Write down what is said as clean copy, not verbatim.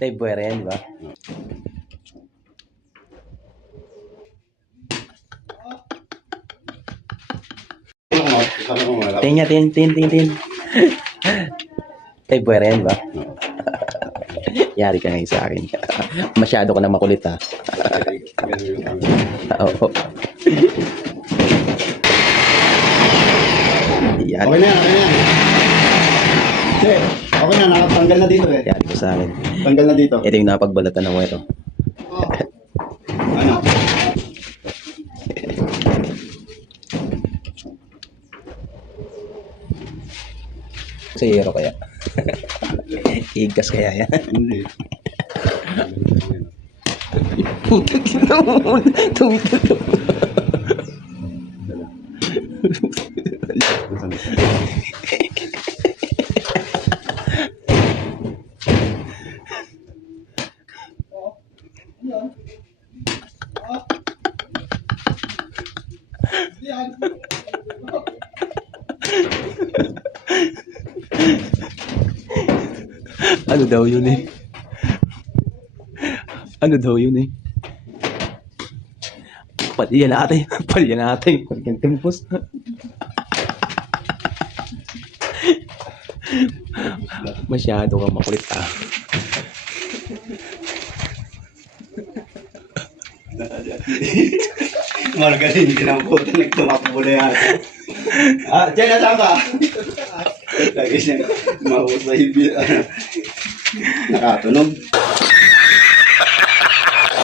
Tay buwera yan, di ba? Tingnan, tin. Tay buwera yan, di ba? Yari ka ngayon sa akin. Masyado ka na makulit, ha? Oo. Yan. Okay na yan, okay na yan. Che, okay na, nakatanggal na dito eh. Yari ko sa akin. Tanggal na dito. Ito yung napagbalatan ng wero. Ano? Sa hero kaya. Igas kaya yan. Hindi. Putang ina mo. Tumito. Ano daw yun eh? Ano daw yun eh? Palya natin. Palya natin. Palya timpos. Masyado kang makulit ah. Margarin, kinamputan, nagtumakbo na yan. Che, nasaan ka? Lagi siya, mahusay, nakatunog.